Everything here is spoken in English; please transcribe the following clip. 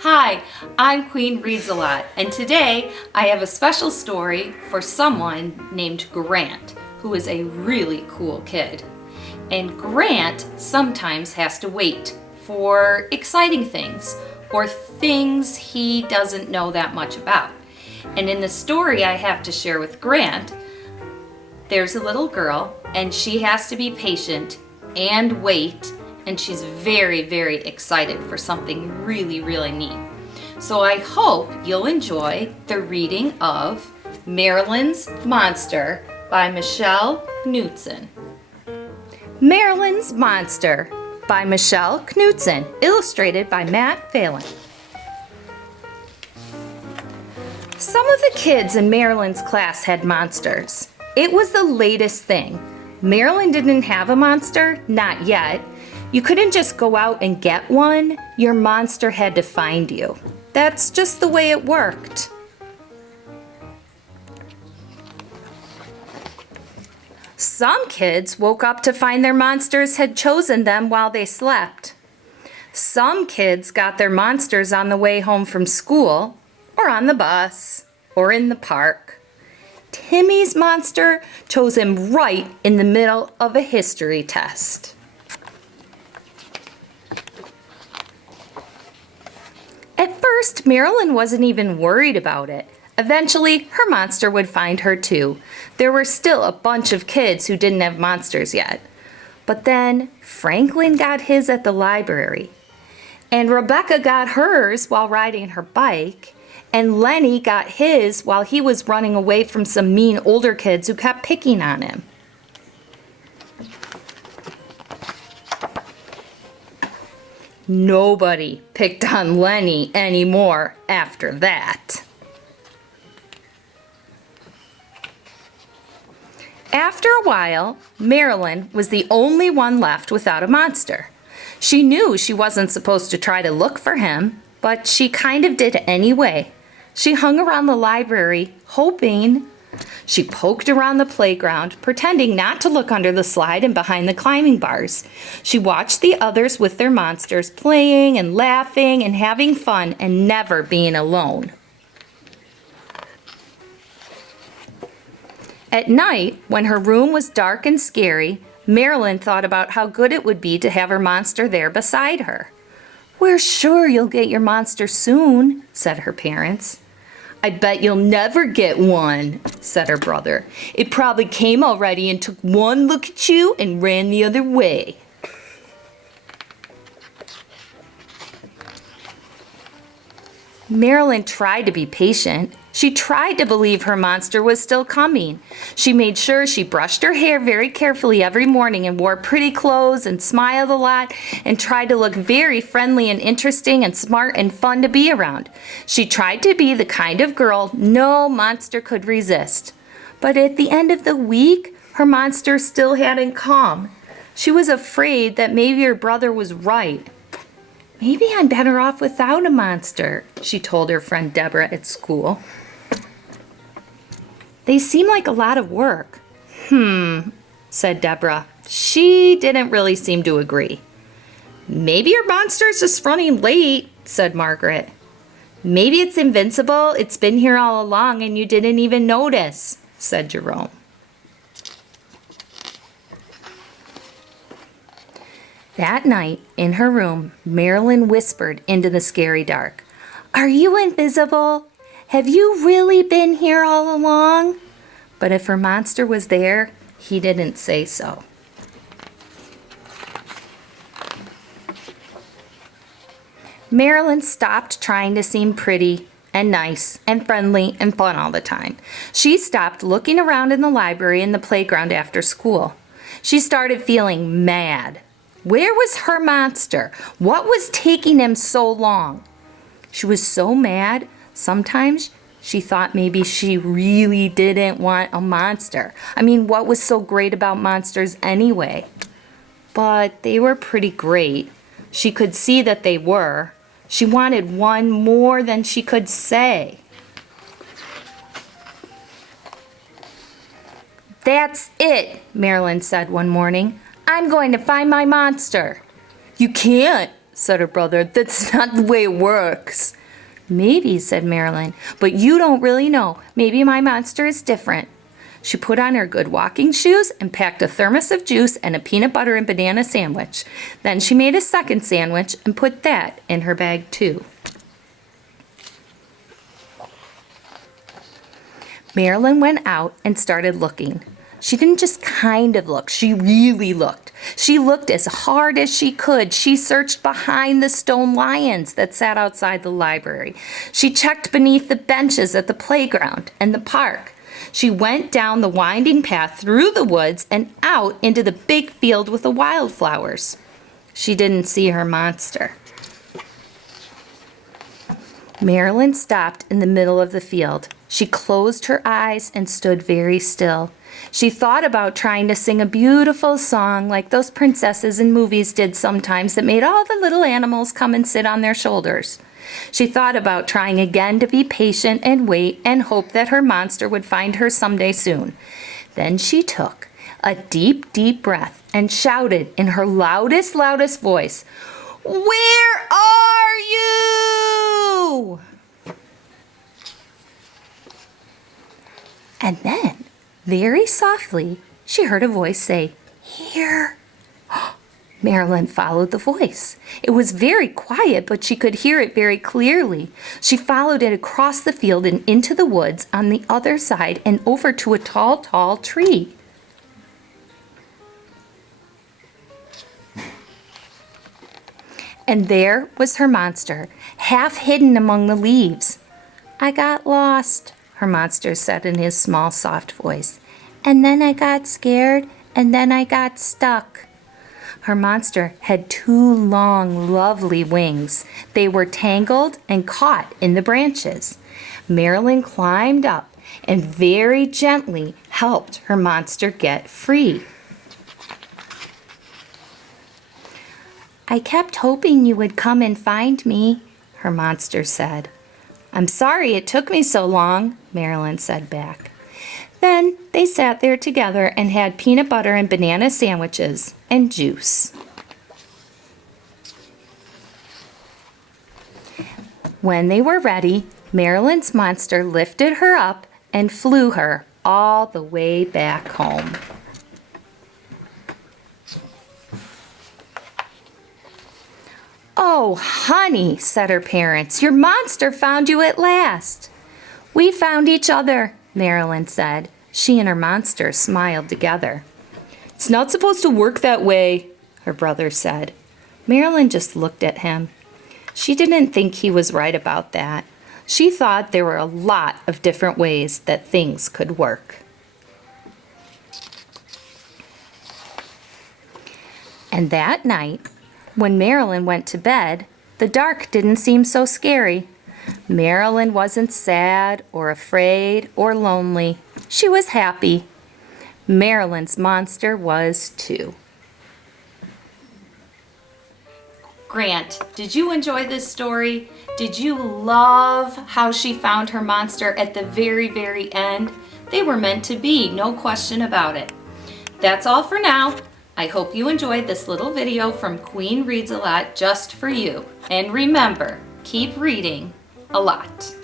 Hi, I'm Queen Readsalot, and today I have a special story for someone named Grant, who is a really cool kid. And Grant sometimes has to wait for exciting things or things he doesn't know that much about. And in the story I have to share with Grant, there's a little girl and she has to be patient and wait, and she's very, very excited for something really, really neat. So I hope you'll enjoy the reading of Marilyn's Monster by Michelle Knudsen. Marilyn's Monster by Michelle Knudsen, illustrated by Matt Phalen. Some of the kids in Marilyn's class had monsters. It was the latest thing. Marilyn didn't have a monster, not yet. You couldn't just go out and get one. Your monster had to find you. That's just the way it worked. Some kids woke up to find their monsters had chosen them while they slept. Some kids got their monsters on the way home from school, or on the bus, or in the park. Timmy's monster chose him right in the middle of a history test. At first, Marilyn wasn't even worried about it. Eventually, her monster would find her too. There were still a bunch of kids who didn't have monsters yet. But then, Franklin got his at the library. And Rebecca got hers while riding her bike. And Lenny got his while he was running away from some mean older kids who kept picking on him. Nobody picked on Lenny anymore after that. After a while, Marilyn was the only one left without a monster. She knew she wasn't supposed to try to look for him, but she kind of did anyway. She hung around the library, hoping. She poked around the playground, pretending not to look under the slide and behind the climbing bars. She watched the others with their monsters, playing and laughing and having fun and never being alone. At night, when her room was dark and scary, Marilyn thought about how good it would be to have her monster there beside her. "We're sure you'll get your monster soon," said her parents. "I bet you'll never get one," said her brother. "It probably came already and took one look at you and ran the other way." Marilyn tried to be patient. She tried to believe her monster was still coming. She made sure she brushed her hair very carefully every morning and wore pretty clothes and smiled a lot and tried to look very friendly and interesting and smart and fun to be around. She tried to be the kind of girl no monster could resist. But at the end of the week, her monster still hadn't come. She was afraid that maybe her brother was right. "Maybe I'm better off without a monster," she told her friend Deborah at school. "They seem like a lot of work." Said Deborah. She didn't really seem to agree. "Maybe your monster's just running late," said Margaret. "Maybe it's invincible. It's been here all along and you didn't even notice," said Jerome. That night, in her room, Marilyn whispered into the scary dark, "Are you invisible? Have you really been here all along?" But if her monster was there, he didn't say so. Marilyn stopped trying to seem pretty and nice and friendly and fun all the time. She stopped looking around in the library and the playground after school. She started feeling mad. Where was her monster? What was taking him so long? She was so mad, sometimes she thought maybe she really didn't want a monster. I mean, what was so great about monsters anyway? But they were pretty great. She could see that they were. She wanted one more than she could say. "That's it," Marilyn said one morning. "I'm going to find my monster." "You can't," said her brother. "That's not the way it works." "Maybe," said Marilyn, "but you don't really know. Maybe my monster is different." She put on her good walking shoes and packed a thermos of juice and a peanut butter and banana sandwich. Then she made a second sandwich and put that in her bag too. Marilyn went out and started looking. She didn't just kind of look, she really looked. She looked as hard as she could. She searched behind the stone lions that sat outside the library. She checked beneath the benches at the playground and the park. She went down the winding path through the woods and out into the big field with the wildflowers. She didn't see her monster. Marilyn stopped in the middle of the field. She closed her eyes and stood very still. She thought about trying to sing a beautiful song like those princesses in movies did sometimes that made all the little animals come and sit on their shoulders. She thought about trying again to be patient and wait and hope that her monster would find her someday soon. Then she took a deep, deep breath and shouted in her loudest voice, "Where are you?" And then, very softly, she heard a voice say, "Here." Marilyn followed the voice. It was very quiet, but she could hear it very clearly. She followed it across the field and into the woods on the other side and over to a tall, tall tree. And there was her monster, half hidden among the leaves. "I got lost," her monster said in his small, soft voice. "And then I got scared, and then I got stuck." Her monster had two long, lovely wings. They were tangled and caught in the branches. Marilyn climbed up and very gently helped her monster get free. "I kept hoping you would come and find me," her monster said. "I'm sorry it took me so long," Marilyn said back. Then they sat there together and had peanut butter and banana sandwiches and juice. When they were ready, Marilyn's monster lifted her up and flew her all the way back home. "Oh, honey," said her parents, "your monster found you at last." "We found each other," Marilyn said. She and her monster smiled together. "It's not supposed to work that way," her brother said. Marilyn just looked at him. She didn't think he was right about that. She thought there were a lot of different ways that things could work. And that night, when Marilyn went to bed, the dark didn't seem so scary. Marilyn wasn't sad or afraid or lonely. She was happy. Marilyn's monster was too. Grant, did you enjoy this story? Did you love how she found her monster at the very, very end? They were meant to be, no question about it. That's all for now. I hope you enjoyed this little video from Queen Readsalot just for you. And remember, keep reading a lot.